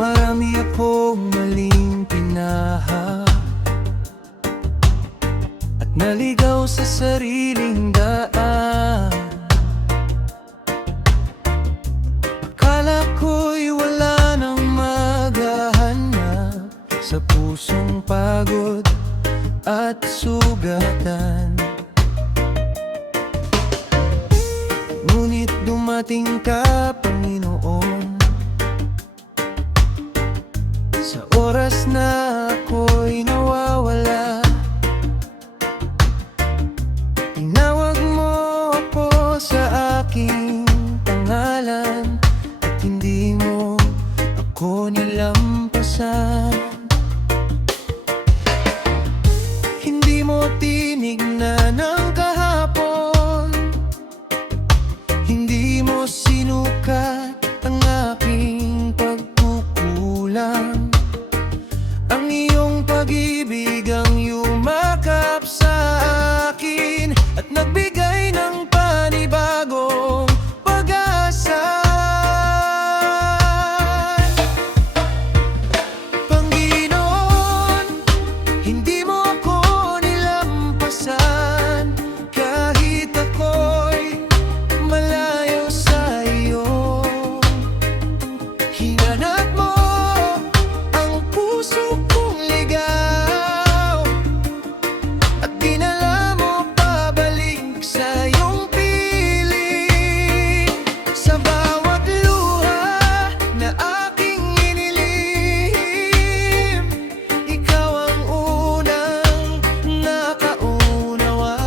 Marami akong maling pinahak at naligaw sa sariling daan. Akala ko'y wala nang maghahanap sa pusong pagod at sugatan. Ngunit dumating ka, Panginoon, sa oras na ako'y nawawala. Tinawag mo ako sa aking pangalan at hindi mo ako nilampasan. Hindi mo tinignan ang kahapon, hindi mo sinukat ang aking pagkukulang. Ang iyong pag-ibig ang yumakap sa akin at nagbigay ng panibagong pag-asa. Panginoon, hindi mo ako nilampasan kahit ako'y malayo sa iyo. Hinanap mo ang puso kong ligaw at dinala mo pabalik sa iyong piling. Sa bawat luha na aking inilihim, ikaw ang unang nakaunawa.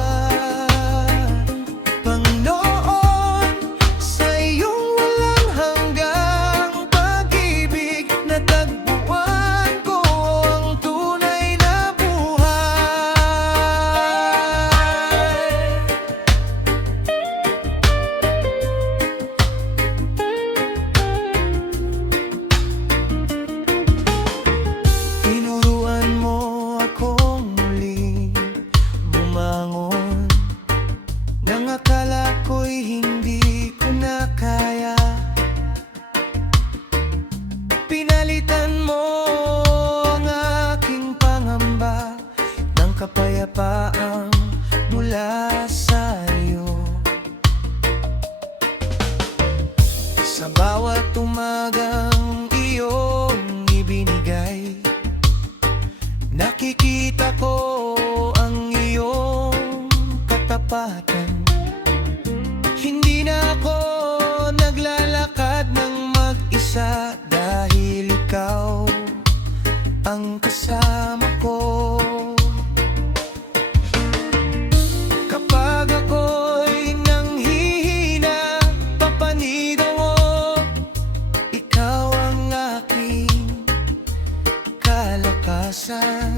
Panginoon, sa iyong walang hanggang pag-ibig, natagpuan ko ang tunay na buhay. Tinuruan mo akong muling bumangon nang akala ko'y hindi ko na kaya. Pinalitan mo ang aking pangamba ng kapayapaang mula sa iyo. Sa bawat umagang iyong ibinigay, nakikita ko ang iyong katapatan. Hindi na ako naglalakad ng mag-isa dahil ikaw ang kasama ko. Kapag ako'y nanghihina, papanigaw mo, ikaw ang aking kalakasan.